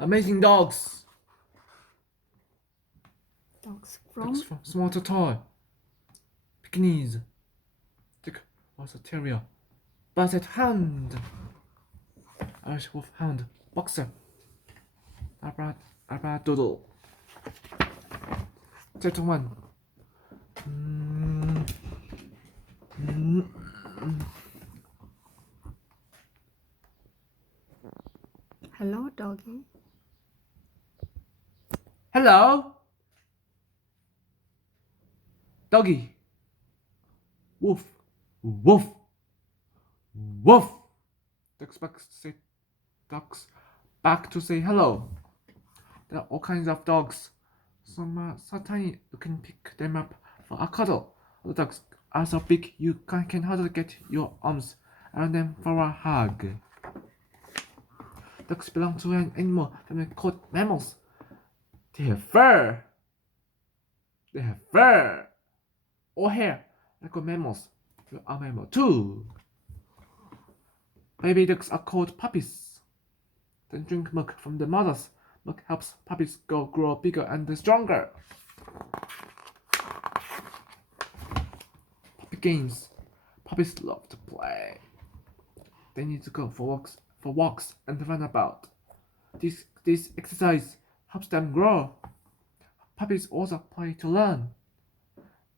Amazing dogs. Dogs Dogs from from small to tall. Pekingese. Dick was a terrier. Basset hound. Irish wolfhound. Boxer. Labradoodle. Chapter 1. Hello, doggy. Hello. Doggy. Woof. Woof. Woof. Ducks back to say hello. There are all kinds of dogs. Some are so tiny you can pick them up for a cuddle. Other dogs are so big you can hardly get your arms around them for a hug. Dogs belong to an animal family called mammals. They have fur. Or hair, like mammals. You are a mammal too. Baby ducks are called puppies. They drink milk from their mothers. Milk helps puppies grow bigger and stronger. Puppy games. Puppies love to play. They need to go for walks and run about. This exercise helps them grow. Puppies also play to learn.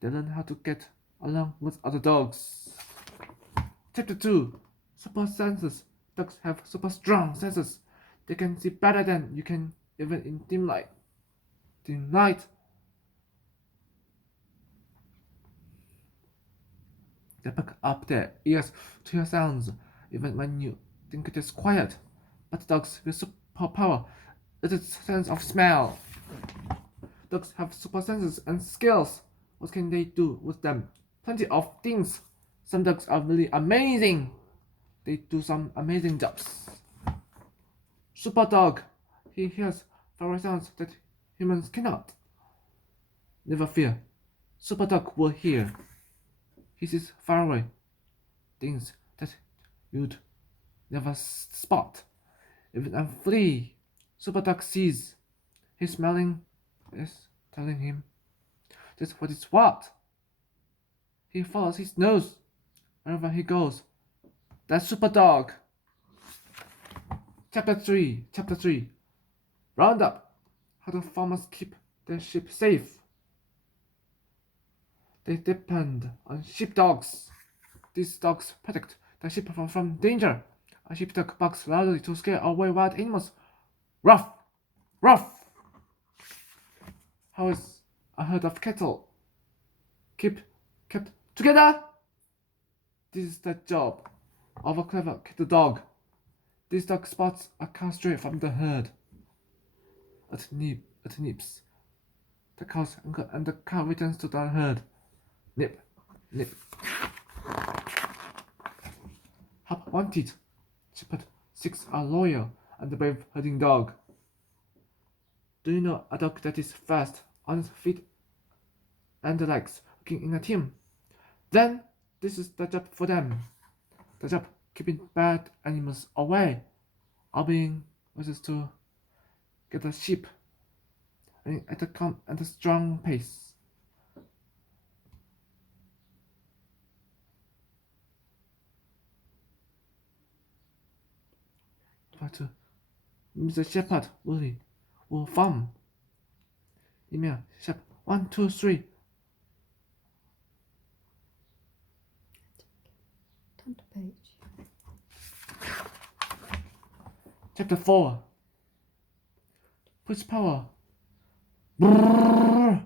They learn how to get along with other dogs. Chapter 2. Super senses. Dogs have super strong senses. They can see better than you can even in dim light. They pick up their ears to hear sounds, even when you think it is quiet. But dogs with superpower is its sense of smell. Dogs have super senses and skills. What can they do with them? Plenty of things. Some dogs are really amazing. They do some amazing jobs. Super dog. He hears far sounds that humans cannot. Never fear. Super dog will hear. He sees far away things that you'd never spot. Even a flea. Super dog sees. His smelling is telling him just what is what. He follows his nose wherever he goes. That's super dog. Chapter 3. Roundup. How do farmers keep their sheep safe? They depend on sheepdogs. These dogs protect the sheep from danger. A sheepdog barks loudly to scare away wild animals. Ruff! Ruff! How is a herd of cattle kept together? This is the job of a clever cattle dog. This dog spots a cow stray from the herd. It nips the cow's ankle and the cow returns to the herd. Nip, nip. Hop wanted. Shepherd 6 are loyal and brave herding dog. Do you know a dog that is fast on its feet and likes working in a team? Then this is the job for them. The job keeping bad animals away, or being wishes to get a sheep running at a calm and a strong pace. But Mr. Shepherd will farm. Email Shep 1, 2, 3. Turn to page. Chapter 4. Push power. Brrr.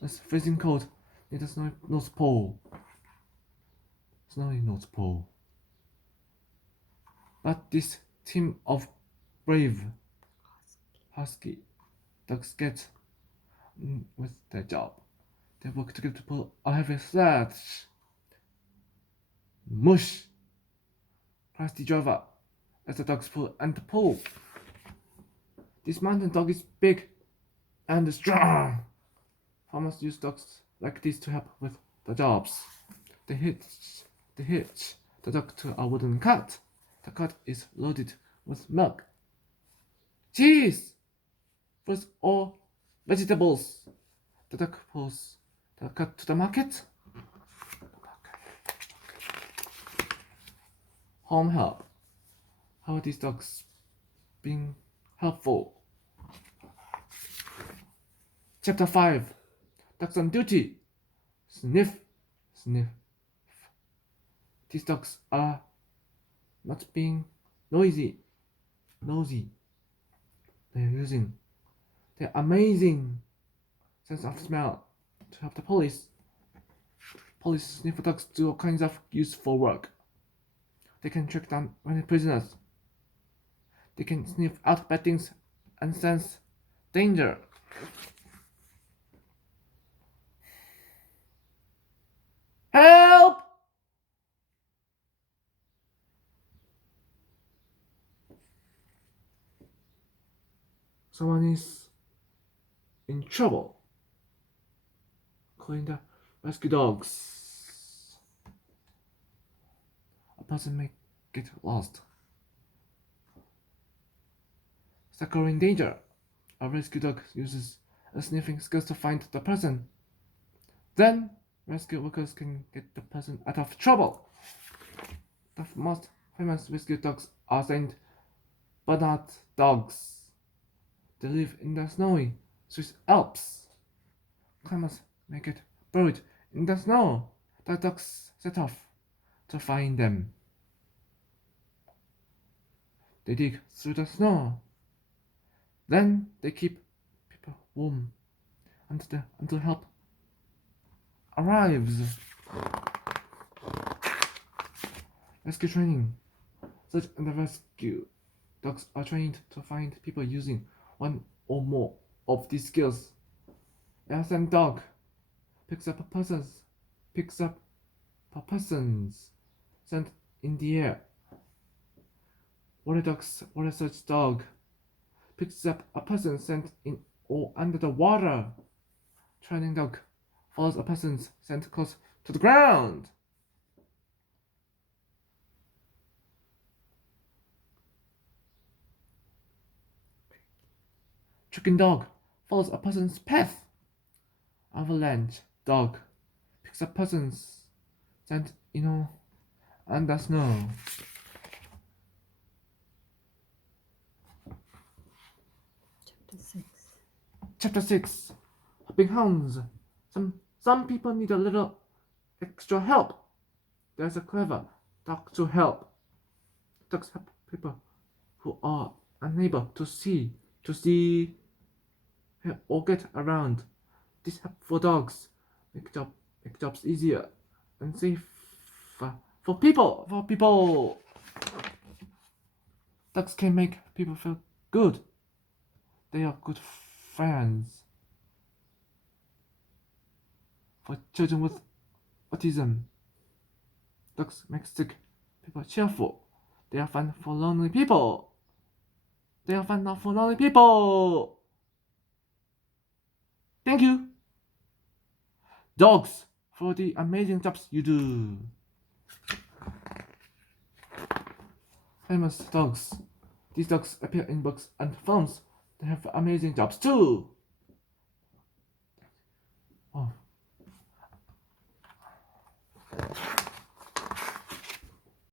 It's freezing cold. It is no North Pole. Snowy North Pole. But this team of brave husky dogs get with their job. They work together to pull a heavy sledge. Mush! Cries the driver as the dogs pull and pull. This mountain dog is big and strong. Farmers use dogs like this to help with the jobs. They hitch the dog to a wooden cart. The cart is loaded with milk, cheese, fruits or vegetables. The dog pulls the cat to the market. Home help. How are these dogs being helpful? Chapter 5. Dogs on duty. Sniff, sniff. These dogs are not being nosy. They're using their amazing sense of smell to help the police. Police sniffer dogs do all kinds of useful work. They can track down wanted prisoners. They can sniff out bad things and sense danger. Help! Someone is in trouble. Calling the rescue dogs. A person may get lost. Sucker in danger. A rescue dog uses a sniffing skills to find the person. Then, rescue workers can get the person out of trouble. The most famous rescue dogs are Saint Bernard dogs. They live in the snowy Swiss Alps. Climbers may get buried in the snow. The dogs set off to find them. They dig through the snow. Then they keep people warm until help arrives. Rescue training. Search and rescue dogs are trained to find people using one or more of these skills. A sand dog picks up persons sent in the air. Water search dog picks up a person sent in or under the water. Training dog follows a person sent close to the ground. Chicken dog follows a person's path. Avalanche dog picks up persons sent in and the snow. Chapter 6. Helping hounds. Some people need a little extra help. There's a clever dog to help. Dogs help people who are unable to see or get around. These helpful dogs make jobs easier and safer for people. Dogs can make people feel good. They are good friends. For children with autism, dogs make sick people cheerful. They are fun for lonely people. Thank you, dogs, for the amazing jobs you do. Famous dogs. These dogs appear in books and films. They have amazing jobs too.